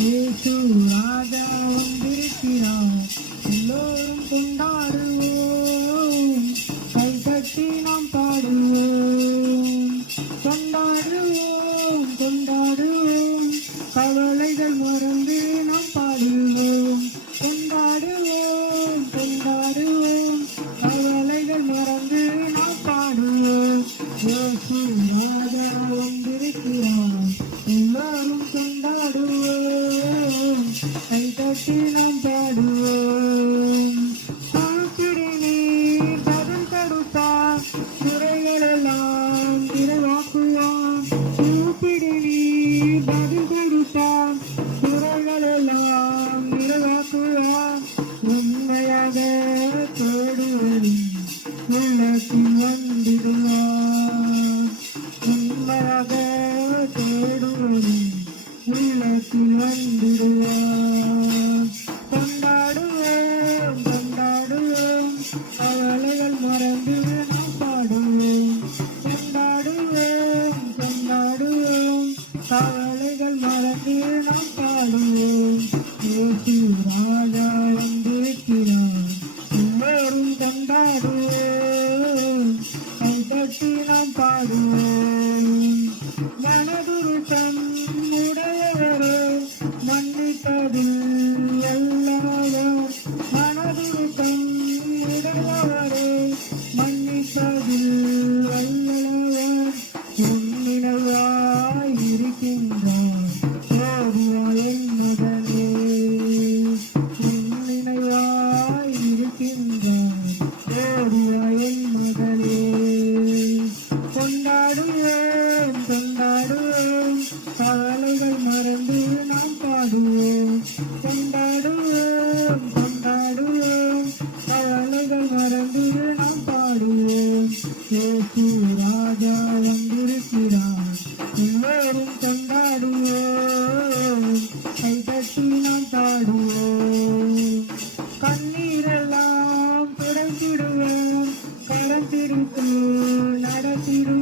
இயேசு ராஜா வந்திருக்கிறார், எல்லோரும் கொண்டாடுவோம், கைதட்டி நாம் பாடுவோம். கொண்டாடுவோம் கொண்டாடுவோம், கவலைகள் மறந்து நாம் பாடுவோம். கொண்டாடுவோம் கொண்டாடுவோம், கவலைகள் மறந்து நாம் பாடுவோம். இயேசு ராஜா வந்திருக்கிறார், எல்லோரும் கொண்டாடுவோம், கைதட்டி நாம் பாடுவோம். சாப்பிடு நீர் பதில் கொடுப்பார், குறைகளெல்லாம் நிறைவாக்குவார். கூப்பிடு நீர் பதில் கொடுப்பார், குறைகளெல்லாம் நிறைவாக்குவார். உண்மையாக தேடுவதும் உள்ளத்தில் வந்திடுவார். உண்மையாக தேடுவதும் உள்ளத்தில் வந்திடுவார். கொண்டாடுவோம் கொண்டாடுவோம், கவலைகள் மறந்து நாம் பாடுவோம். கொண்டாடுவோம் கொண்டாடுவோம், கவலைகள் மறந்து நாம் பாடுவோம். இயேசு ராஜா வந்திருக்கிறார், எல்லோரும் கொண்டாடுவோம், கைதட்டி நாம் பாடுவோம். மனதுருக்கம் உடையவரே மன்னிப்பதில் வல்லவர். மனதுருக்கம் உடையவரே மன்னிப்பதில் வல்லவர். உன்னினவாய் இருக்கின்றார் ஓடுவாய் என் மகனே. உன்னினவாய் இருக்கின்றார் ஓடுவாய் என் மகனே. கொண்டாடுவோம் கொண்டாடுவோம், கவலைகள் மறந்து நாம் பாடுவோம். கொண்டாடுவோம் கொண்டாடுவோம், கவலைகள் மறந்து நாம் பாடுவோம். இயேசு ராஜா வந்திருக்கிறார், எல்லோரும் கொண்டாடுவோம், கைதட்டி நாம் பாடுவோம். கண்ணீரெல்லாம் துடைத்திடுவோம், கரம் பிடித்து நடத்திடுவோம்.